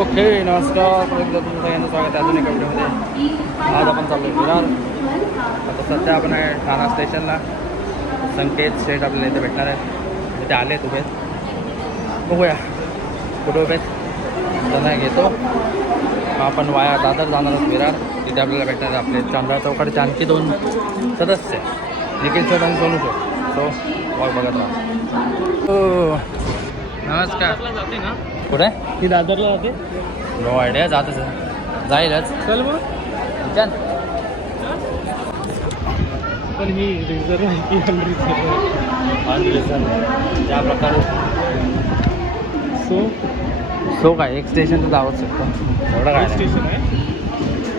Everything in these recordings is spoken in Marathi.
ओके नमस्कार तुमचं सगळ्यांचं स्वागत आहे अजून एका व्हिडिओमध्ये. आज आपण चाललो आहे विरार. आता सध्या आपण आहे ठाणा स्टेशनला. संकेत शेठ आपल्याला इथे भेटणार आहेत. इथे आले आहेत उभे. बघूया कुठे उभे त्यांना घेतो. आपण वाया दादर जाणार आहोत विरार. तिथे आपल्याला भेटणार आहे आपले चांदा चौकडचे आणखी 2 सदस्य, निखिल शेठ आणि सोनू शेठ. सो वाघ बघत राहा. हो नमस्कार. जाते ना कुठे ही दादरला जाते. No idea. जातच जाईलच. चल मग. चल. पण ही रिझर्व आहे की अनरिझर्व ज्या प्रकारे सो काय एक स्टेशन तर जावंच शकतो. एवढं काय नाही. स्टेशन आहे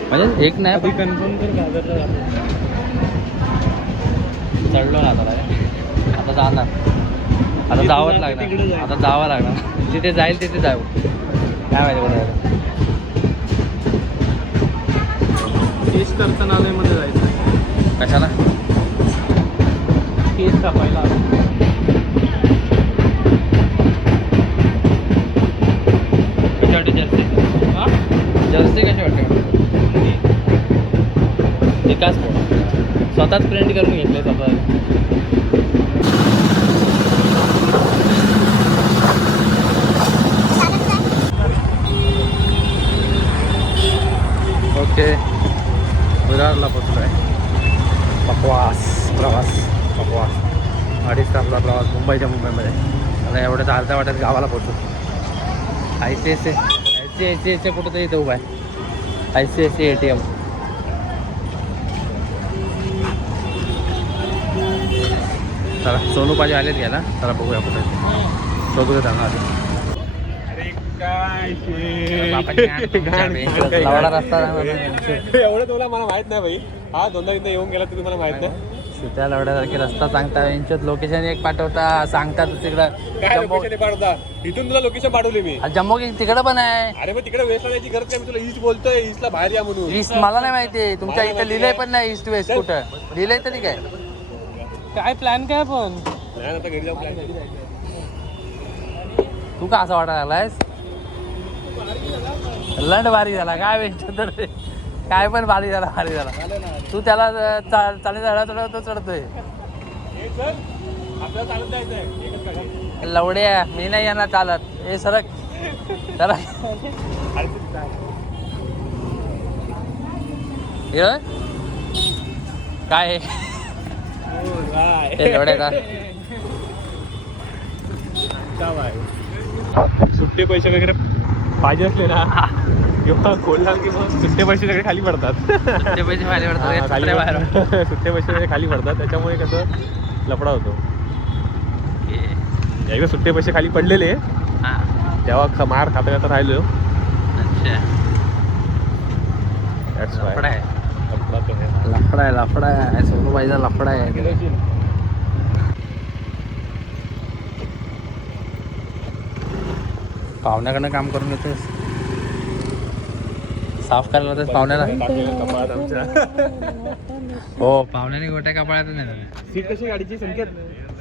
म्हणजे एक नाही आधी पण कन्फर्म कर दादरला जाते. चढलो ना आता जाणार. आता जावंच लागणार. आता जावं लागणार. जिथे जाईल तिथे जाऊ. काय माहिती कुठे केस कर्तनालयमध्ये जायचं. कशाला केस कापायला. कशी वाटते जर्सी? हा जर्सी कशी वाटते? विकास स्वतःच प्रिंट करून घेतले स्वतः. ओके विरारला पोचलो आहे. प्रवास 2.5 तासला प्रवास मुंबईमध्ये. आता एवढ्याच अर्ध्या वाट्यात गावाला पोचतो. ICICI कुठं इथे उभा आहे. ICICI ATM. चला सोनू पाहिजे आलेत घ्यायला. चला बघूया कुठे शोधूया त्यांना आधी. लावडा रस्ता एवढं तुला मला माहित नाही भाई. हा दोनदा इथं येऊन गेला तरी मला माहित नाही. त्या लवड्यासारखे रस्ता सांगता यांच्यात लोकेशन एक पाठवता सांगतात तिकडं. काय लोकेशन पाठवता? इथून तुला लोकेशन पाठवली मी. जम्मू तिकडं पण आहे. अरे मग तिकडे वेस्टला जायची गरज काय? मी तुला ईस्ट बोलतोय. ईस्टला बाहेर या म्हणून. ईस्ट मला नाही माहिती. तुमच्या इथं लिहिलंय पण नाही ईस्ट वेस्ट कुठं लिहिलंय तरी काय. काय प्लॅन काय पण नाही आता घरी जाऊ प्लॅन. तू का असं वाटायला लागलायस? लंड भारी झाला काय वेळ काय पण भारी झाला. तू त्याला चालेल चढवतो चढतोय. लवड्या मी नाही येणार चालत. हे सरक काय लवड्या का सुट्टे पैसे वगैरे पाहिजे असले ना किंवा खोलला किंवा सुट्टे पैसे सगळे खाली पडतात. सुट्टे पैसे खाली पडतात. सुट्टे पैसे वगैरे खाली पडतात. त्याच्यामुळे कसं लफडा होतो. एकदा सुट्टे पैसे खाली पडलेले तेव्हा मार खाता राहिलो. लफडा आहे सोनू पाहिजे. लफडा आहे. पाहुण्याकडनं काम करून घेतोस. साफ करायला तर पाहुण्याला. हो पाहुण्याने गोट्या कपाळात नाही. सीट कशी गाडीची संकेत?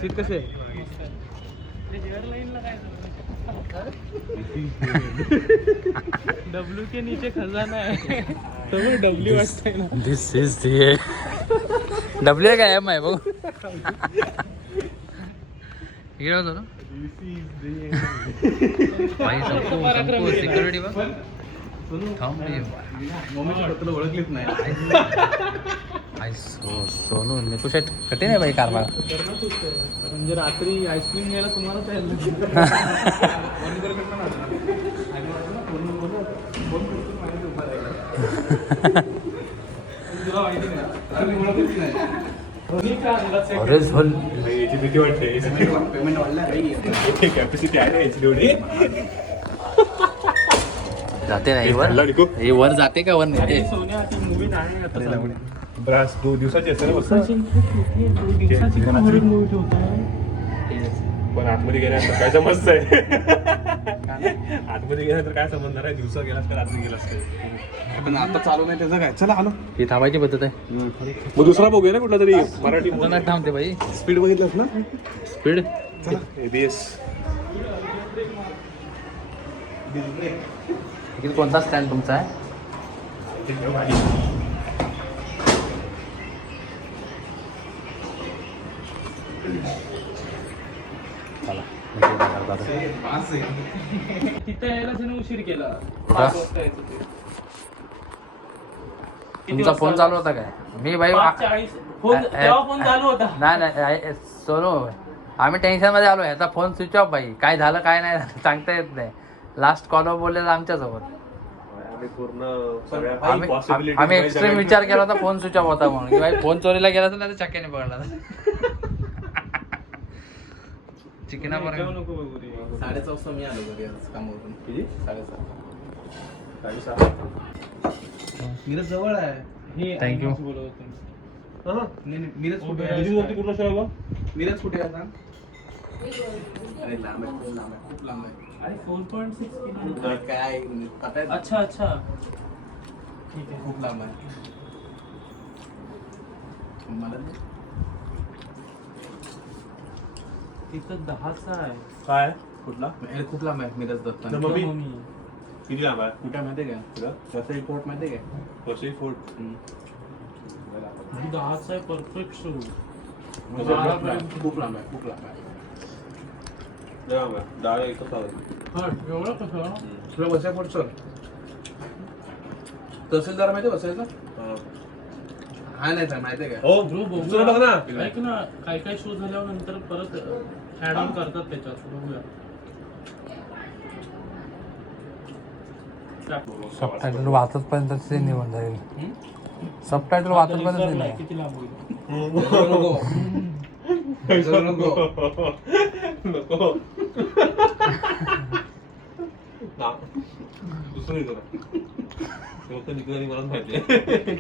सीट कशी आहे? डब्ल्यू के नीचे खजाना आहे. डब्ल्यू वाटतंय ना. दिस इज डब्ल्यू काय एम आहे बघू. इकडे होतो ना सिक्युरिटी बघ. ओळखलीच नाही. सोनू निकुशेट कठीण आहे बाई कारभार. म्हणजे रात्री आईस्क्रीम घ्यायला तुम्हाला अरे झोल याची भीती वाटते. पेमेंट वाढला कॅपॅसिटी आहे ना याची तेवढी. जाते नाही वर. वर जाते का वर नेते? मूवी नाही ब्रास 2 दिवसाची असते ना. पण आतमध्ये गेल्यानंतर काय समजतंय? आतमध्ये गेल्यानंतर काय समजणार आहे? दिवसा गेलास का रात्री गेलास काय? पण आता चालू नाही त्याचं काय. चला आलो. ही थांबायची पद्धत आहे. मग दुसरा बघूया ना कुठला तरी मराठी. थांबते बाई. स्पीड बघितलंस ना? स्पीड चला ABS निखिल कोणता स्टँड तुमचा आहे? चला निखिल जाणार दादा. तिथे यायला त्याने उशीर केला. कुठं? तुमचा फोन चालू होता काय? मी भाई तेव्हा फोन चालू होता. नाही सोनू आम्ही टेन्शन मध्ये आलो. ह्याचा फोन स्विच ऑफ भाई. काय झालं काय नाही झालं सांगता येत नाही. लास्ट कॉलवर बोललेलं आमच्यासोबत. आम्ही एक्स्ट्रीम विचार केला होता फोन स्विच ऑफ होता म्हणून की भाई फोन चोरीला गेला तर नाही चक्क्याने पकडला. चिकना पर्यंत 4:30 मी आलो घरी आज कामावरून. किती? 7:30. मिरज जवळ आहे. थँक्यू. मिरज कुठे आहे? मिरज कुठे आहे आता? अरे लांब आहे, खूप लांब आहे, खूप लांब आहे. अरे 4.6 अरे काय पता आहे? अच्छा अच्छा ठीक आहे. खूप लांब आहे. मला नाही. तिथं 10चा आहे. काय कुठला अरे खूप लांब आहे मिरज दत्त. तर मग मी- किती लांब आहे कुठे माहिती आहे का? वसई फोर्ट माहिती आहे का? वसई फोर्ट 10चा आहे परफेक्ट सुरू. खूप लांब आहे, खूप लांब आहे, खूप लांब आहे. लांब आहे 10 एकच चालेल. एवढं कसं? तुला वसई फोर्ट सर तहसीलदार माहिती आहे वसईचा? हा नाही सर माहिती आहे का? हो ध्रुव दुसरं बघ ना. ऐक ना काय काय शो झाल्यावर नंतर परत ऍड ऑन करतात त्याच्यात. बघूया. सबटायटल वाचत पर्यंत ते निवडून जाईल. सबटायटल वाचत पर्यंत ते नाही. किती लांब होईल? नको नको नको ना दुसरं येतो ना फक्त निघाली मला माहिती आहे.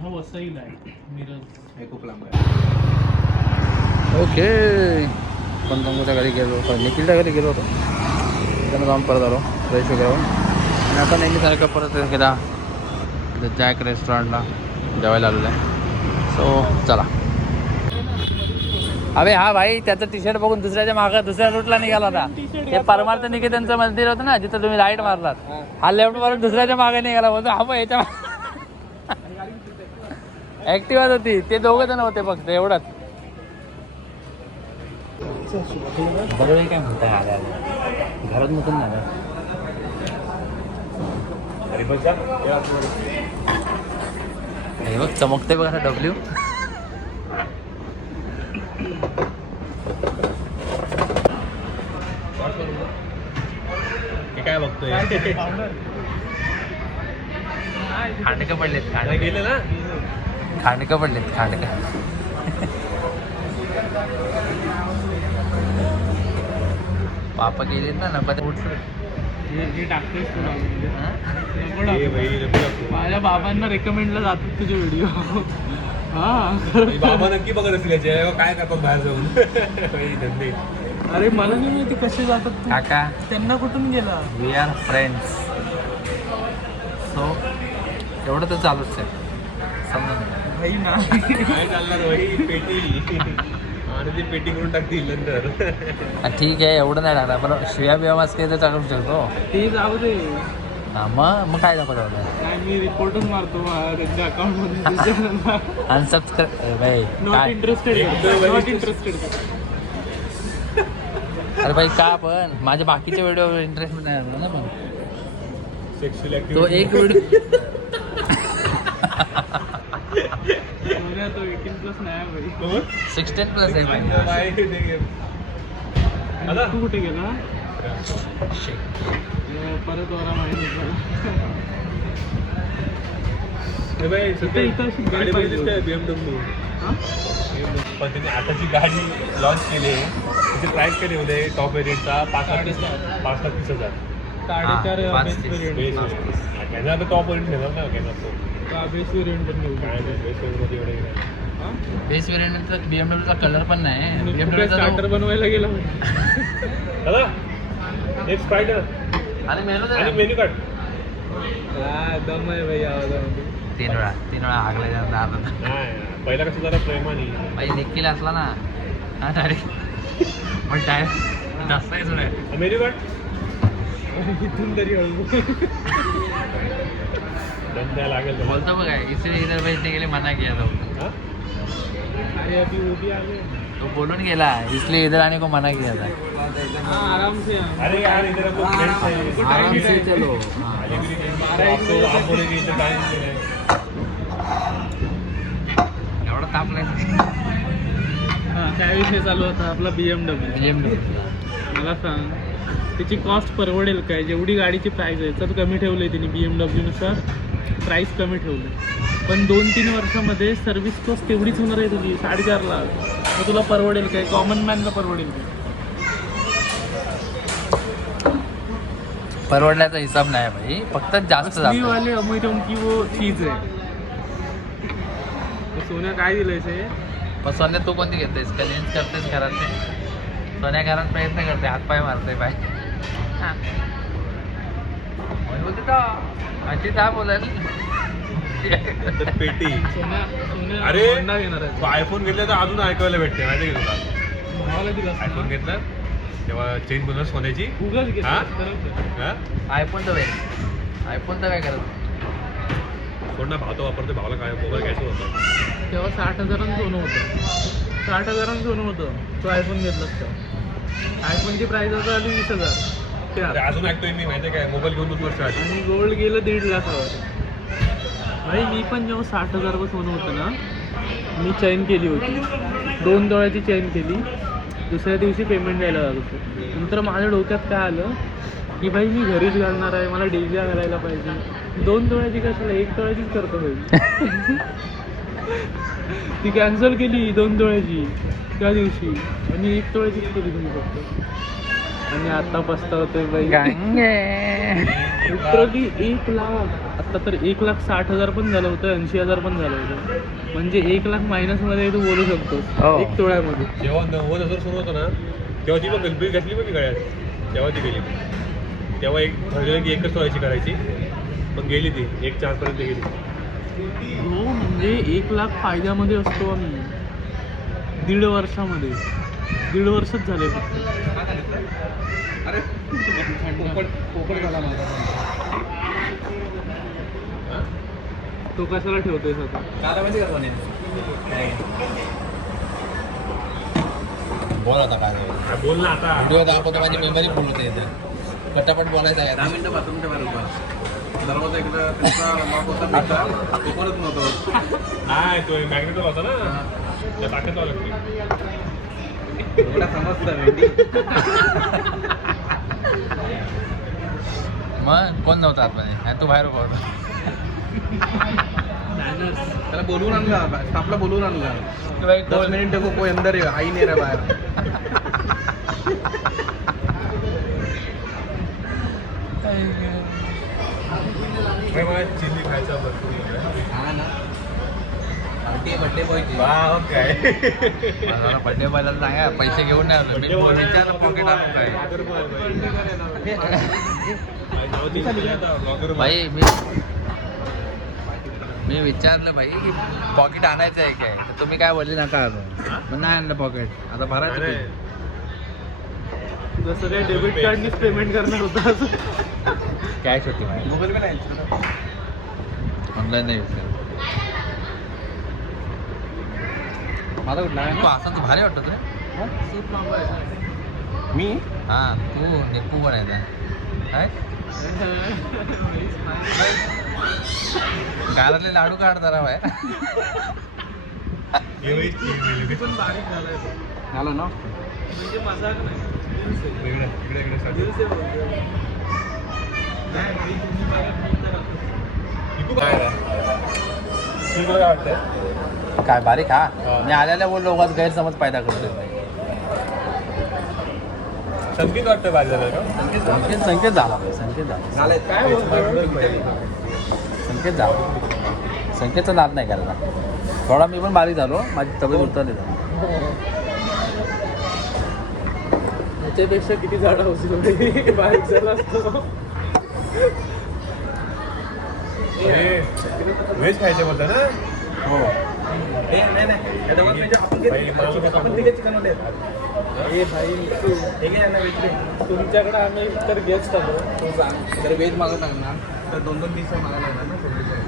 हा वसईला आहे मिरज. हे खूप लांब आहे. ओके पंतंगूच्या घरी गेलो होतो. निखिलच्या घरी गेलो होतो. त्यानं जाऊन परत आलो फ्रेश वगैरे होऊन. आणि आता नेहमीसारखं परत गेला जॅक रेस्टॉरंटला जेवायला आलेलं आहे. सो चला. अबे हा भाई त्याचं टी शर्ट बघून दुसऱ्याच्या मागं दुसऱ्या रूटला निघाला होता. ते परमार्थ निकेतनचं मंदिर होतं ना जिथं तुम्ही लाईट मारलात. हा लेफ्ट मारून दुसऱ्याच्या मागे निघाला बोलतो हा पण याच्या ऍक्टिव्हाच होती. ते दोघं जण होते फक्त एवढंच. बरोबर काय म्हणताय आल्या घरात मुकून झालं. हे बघ चमकते बघा डब्ल्यू. काय बघतोय खांडकं पडलेत गेले ना खांडकं पडलेत खांडकं. पापा गेलेत ना नंबर हे टाकतेस तुला म्हणजे. ए भाई माझ्या बाबांना रेकमेंडला जातात तुझे व्हिडिओ. हा बाबा नक्की बघत असतील याचे काय करतात बाहेर जाऊन धंदे. अरे मला नाही माहिती कसे जातात ते. काका त्यांना कुठून गेला? We R friends. सो एवढं तर चालूच आहे समजा. भाई ना काय चालणार भाई पेटी आणि ती पेटी करून टाकतील नंतर. ठीक आहे एवढं नाही लागणार पण शिव्या बिया मास्क तर टाकू शकतो. ते जाऊ दे. हा मग काय दाखवतो नाही मी रिपोर्टच मारतो त्यांच्या अकाउंटमध्ये. अनसबस्क्राईब भाई नॉट काय इंटरेस्टेड. Not interested. अरे भाई का पण माझ्या बाकीच्या व्हिडिओ इंटरेस्ट नाही आला ना. पण सेक्शुअल तो एक व्हिडिओ तो 18+ नाही आहे भाई. 16+ आहे भाई. तू कुठे गेला? परत वरा माहिती BMW पण त्यांनी आताची गाडी लॉन्च केली आहे. त्याची प्राइस केली होते टॉप व्हेरियंटचा 5,30,000. 4.5 त्यांना आता टॉप व्हेरियंट घेणार ना घेणार तो बेस वेरियंट पण घेऊ. काय नाही बेस मध्ये एवढे बेस वेरियंटचा BMWचा कलर पण नाही. BMWचा स्टार्टर बनवायला गेला. दादा एक स्प्राईट आणि मेनू आणि मेन्यू कार्ड. दम आहे भाई आवाजामध्ये. 3 वेळा हागला जाणार. नाही पहिला कसं जरा प्रेमाने भाई निखिल असला ना हा डायरेक्ट पण डायरेक्ट जास्त आहे. मेन्यू कार्ड इथून तरी हळू धंदा लागेल तो. बोलतो बघ काय इसलिए इधर भेजने के लिए मना किया था हा? अरे अभी उभी आले तो बोलून गेला इसलिए इधर आने को मना किया था हाँ आराम से अरे यार इधर हम लोग फ्रेंड्स हैं. आराम से चलो हाँ. आगे भी नहीं. आपको आप बोलेंगे इधर टाइम नहीं है. एवढा तापलाय हां काय विषय चालू होता आपला BMW मला सांग त्याची कॉस्ट परवडेल काय जेवढी गाडीची प्राईस आहे तर कमी ठेवली आहे तिने BMWनुसार प्राईस कमी ठेवली पण 2-3 वर्षामध्ये सर्व्हिस कॉस्ट तेवढीच होणार आहे तुझी 4.5 लाख मग तुला परवडेल काय कॉमन मॅनला परवडेल काय परवडण्याचा हिसाब नाही भाई फक्त जास्त असली जातं. वाले अमेरिकन की वो चीज आहे सोन्या काय दिलंय ते पण सोन्या तू कोणती घेतेस कन्व्हिन्स करतेस घरात सोन्या घरात प्रयत्न करते हातपाय मारते बाय बोलते तो अशी काय बोलाल तर पेटी. सोन्या सोन्या अरे! होंडा घेणार आहे तो आयफोन घेतला तर अजून ऐकायला भेटते माहिती का तुला. भावाला दिला आयफोन घेतला तेव्हा चेन बनवलं सोन्याची. गुगल घेतला हा? खरंच हा? आयफोन तर आयफोन तर काय करत कोण ना भाव तो वापरते. भावाला काय मोबाईल घ्यायचं होतं. तेव्हा 60,000 सोनं होतं 60,000 सोनं होतं तो आयफोन घेतला असता आयफोनची प्राईस आता आली 20,000 अरे अजून ऐकतोय मी माहिती आहे काय मोबाईल घेऊन 2 वर्ष आधी. आणि गोल्ड गेलं 1.5 लाखावर भाई मी पण जेव्हा 60,000 सोनं होतं ना मी चैन केली होती 2 तोळ्याची चैन केली दुसऱ्या दिवशी पेमेंट द्यायला लागत होतं नंतर माझ्या डोक्यात काय आलं की भाई मी घरीच घालणार आहे मला डेली घालायला पाहिजे 2 तोळ्याची कशाला 1 तोळ्याचीच करतो भाई ती कॅन्सल केली 2 तोळ्याची त्या दिवशी आणि 1 तोळ्याचीच केली तुम्ही फक्त आणि आता पस्तावतोय बाई लिटरली 1 लाख आता तर 1,60,000 पण झालं होतं 80,000 पण झालं होतं म्हणजे 1 लाख मायनसमध्ये तू बोलू शकतो हो. 1 तोळ्यामध्ये जेव्हा 90,000 सोनं होतं ना तेव्हा ती पण गणपती घातली पण मी गळ्यात तेव्हा ती गेली. तेव्हा एक ठरलेलं की 1च तोळ्याची करायची पण गेली ती 1.4 पर्यंत गेली. हो म्हणजे 1 लाख फायद्यामध्ये असतो आम्ही 1.5 वर्षामध्ये 1.5 वर्षच झाले फक्त अरे पोपट झाला माझा. तो कशाला ठेवतोय आता काय माहिती का सोने बोल आता काय काय बोल ना आता. व्हिडिओ दाखवतो माझी मेमरी फुल होते इथे पटापट बोलायचं आहे 10 मिनिटं बाथरूमच्या बाहेर उभा दरवाजा इकडं त्यांचा लॉक होता भेटला तो परत नव्हतो नाही तो मॅग्नेट होता ना त्या टाकत लागतो. एवढा समजतं भेंडी मग कोण नव्हतं आतमध्ये आणि तू बाहेर उभा होता त्याला बोलवून आणला स्टाफला बोलवून आणला बाई 10 मिनिट को अंदर आई नाही रे बाहेर मला चिल्ली खायचा भरपूर. हा ना बड्डे बॉयची वाव काय बड्डे बॉयला सांगा पैसे घेऊन नाही आलो मी विचारलं पॉकेट आणू काय भाई मी विचारलं भाई की पॉकेट आणायचं आहे काय तर तुम्ही काय बोलले नका आणू मग नाही आणलं पॉकेट आता भरायचं अरे जसं काही डेबिट कार्डनीच पेमेंट करणार होता कॅश होती माझी मोबाईल पण आहे ऑनलाईन नाही यूज करत माझा कुठला आहे तू असं तर भारी वाटत रे मी हां तू निप्पू पण आहे काय गालातले लाडू काढ जरा बाहेर पण बारीक झालाय तो. झालं ना म्हणजे मजाक नाही काय बारीक हा मी आल्याला बोललो उगाच गैरसमज पैदा करतोय संगीत वाटतं बाजारात संकेत झाला झालं काय संकेत झाला संकेतचा नाद नाही करायला थोडा मी पण बारीक झालो माझी तब्येत उतरली त्याच्यापेक्षा किती झाडा होती बारीक झाला असतो व्हेज खायचं बोलता ना हो नाही नाही या दोघात म्हणजे आपण तिघे चिकन वाले ए भाई हे घे यांना वेज दे. तुमच्याकडे आम्ही तर गेस्ट आलो. तू सांग जर वेज मागत लागणार तर 2-2 पीस मागायला लागणार ना सगळीकडे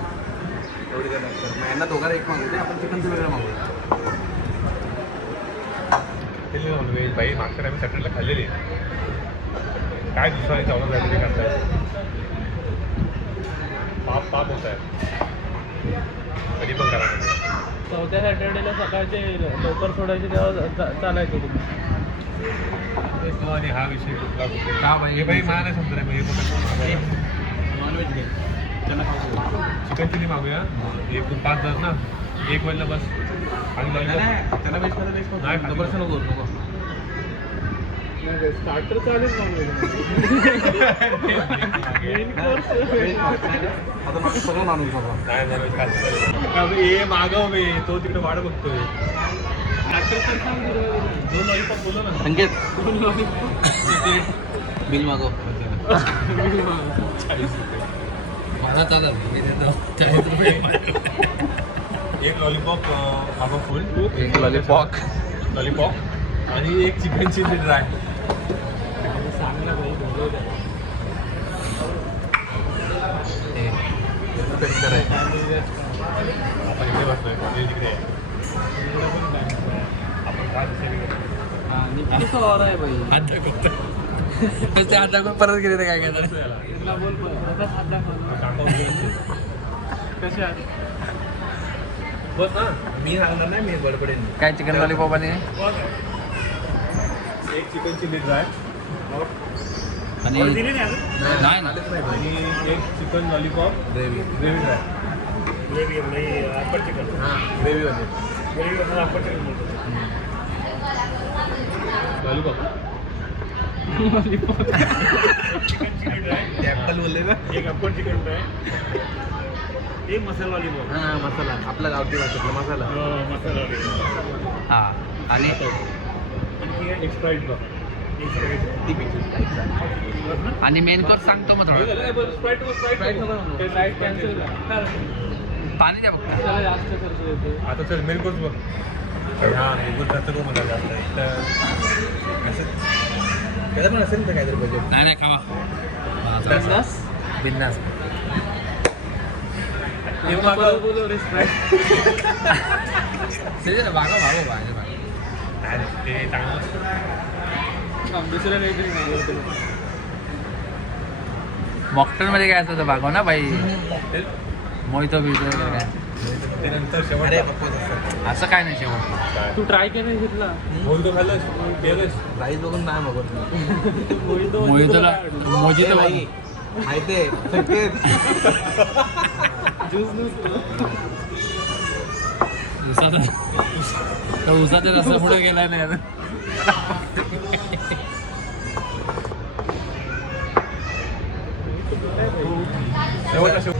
एवढी काय लागतं. मग यांना दोघांना एक मागू दे आपण चिकनचं वेगळं मागूया. व्हेज बाई मागच्या आम्ही सॅटरडेला खाल्लेली काय दुसरा चावला जायचं ते करताय पाप होत आहे कधी पण करा. चौथ्या सॅटर्डेला सकाळचे लवकर सोडायचे तेव्हा चालायचं तुम्ही. तो आणि हा विषय कुठला कुठे का बाई? हे बाई मला नाही समजत आहे. हे नॉनव्हेज घे त्यांना खाऊ चिकन चिली मागूया 1-5 ना एक वेळेला बस आणि लॉलीपॉप त्याला वेज मध्ये वेज नाही, खाऊ जबरदस्त नको स्टार्टर चालेल नॉनव्हेज. मेन कोर्स आता नॉनव्हेज सगळं नॉनव्हेज बाबा. नाही नॉनव्हेज खायचं हे मागव मी तो तिकडे वाट बघतोय. दोन लॉलीपॉप बोलू ना. संकेत बिल मागव. 40 रुपये मला चालेल मी देतो 40 रुपये. एक लॉलीपॉप मागव फुल एक लॉलीपॉप आणि एक चिकन चिली ड्राय. चांगलं भाई बोलव द्या. आपण इकडे बसतोय कॉलेज तिकडे आहे. आपण काय आहे भाई. हात दाखवून परत गेले काय काय बोल कशा बस ना. मी सांगणार नाही मी बडबडेन. काय चिकन लॉलीपॉप आणि एक चिकन चिली ड्राय आणि नाही नाही ना. आणि एक chicken lollipop gravy gravy dry. हां ग्रेव्ही वाले. लॉलीपॉप ॲपल बोलले ना. एक अप्पर चिकन ड्राय एक मसाला लॉलीपॉप. हां मसाला आपला गावठी भाषेतला मसाला. मसाला लॉलीपॉप हा आणि आणि एक स्प्राईट बघ. ती पिक्चर आणि मेन कोर्स सांगतो मग थोडं. फ्लाईट कॅन्सल पाणी द्या फक्त. त्याला जास्त खर्च येतो. आता चल मेन कोर्स बघ. हां मेन कोर्स जास्त मला जास्त त्याला पण असेल तर काहीतरी बजेट. नाही नाही खावा बिंदास बिंदास. बोलो रे स्प्राईट. भागो भागो भागो ते चांगलं दुसऱ्या काहीतरी मागवतो. मॉकटेल मध्ये काय असतं भागव ना बाई. मोहितो बितो वगैरे काय ते नंतर अरे शेवट पप्पा असतात. असं काय नाही शेवट. तू ट्राय केलं घेतला. बोलतो खाल्लंस केलंस. प्राईस बघून नाही बघत. मोहितोला मोजितो बाई माहिती आहे संकेत. ज्यूस नसतो. उसाचा रस्ता पुढे गेला नाही आता. शेवटचा शेवट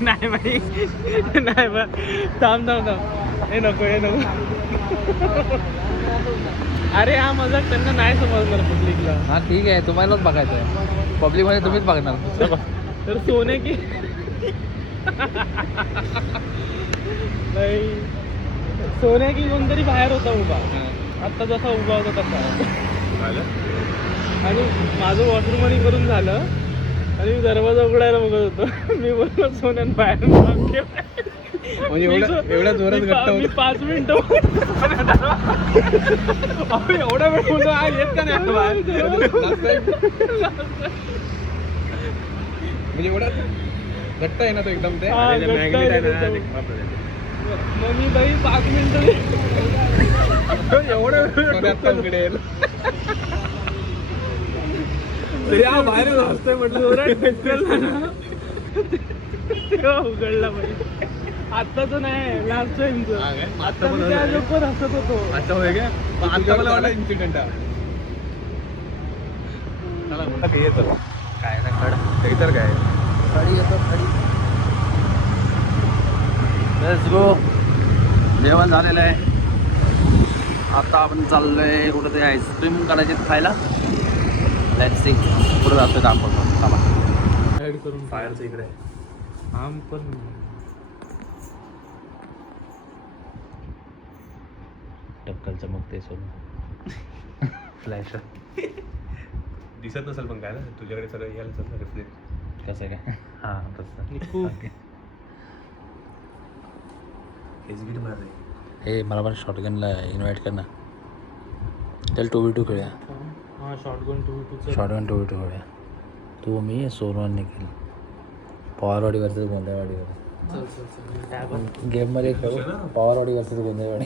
नाही भाई नाही बा. थांब थांब थांब. हे नको हे नको. अरे हा मजाक त्यांना नाही समजणार पब्लिकला. हा ठीक आहे तुम्हालाच बघायचं आहे. पब्लिकमध्ये तुम्हीच बघणार. तर सोने की नाही सोने की कोणतरी बाहेर होता उभा. आत्ता जसा उभा होता तसा. आणि माझं वॉशरूम करून झालं आणि मी दरवाजा उघडायला बघत होतो. मी बोललो सोन्यान बाहेर म्हणजे एवढ्या जोरात घट्ट मी 5 मिनिटं एवढा वेळ बोलतो हा येत का नाही बाहेर. म्हणजे एवढा घट्ट आहे ना तो एकदम ते. हा, घट्ट आहे ना तो. मग मी बाई 5 मिनिटं एवढं सोन्यात उघडेल. तरी हा बाहेर असतोय म्हटलं जोरात ढकलला ना, तेव्हा उघडला पाहिजे. आत्ताच नाही, लास्ट टाइमचं. हा काय? आता मी त्या लोकं हसत होतो. आता होय काय आता मला वाटलं इन्सिडेंट आहे येतं काय ना कड ते तर काय खडी येतो खडी. Let's go. जेवण झालेलं आहे. आता आपण चाललोय कुठं ते आईस्क्रीम करायचे खायला. लेट्स सी कुठं जातोय दाखवतो थांबा. ऍड करून फायरचं इकडे आम पण टक्कल चमकते सोडून फ्लॅश दिसत नसेल पण काय ना तुझ्याकडे सगळं यायला चालतं रिफ्लेक्ट. कसं काय हां तसं निकू. ओके. एसबीटी मारले हे मला पण शॉटगनला इन्व्हाइट कर ना. त्याला 2v2 खेळूया. हा शॉटगन 2v2 शॉटगन 2v2 खेळूया. तू मी सोनू आणि निखिल. पवारवाडी वर्सेस गोंधळवाडी. चल चल चल. गेममध्ये खेळू पवारवाडी वर्सेस गोंधळवाडी.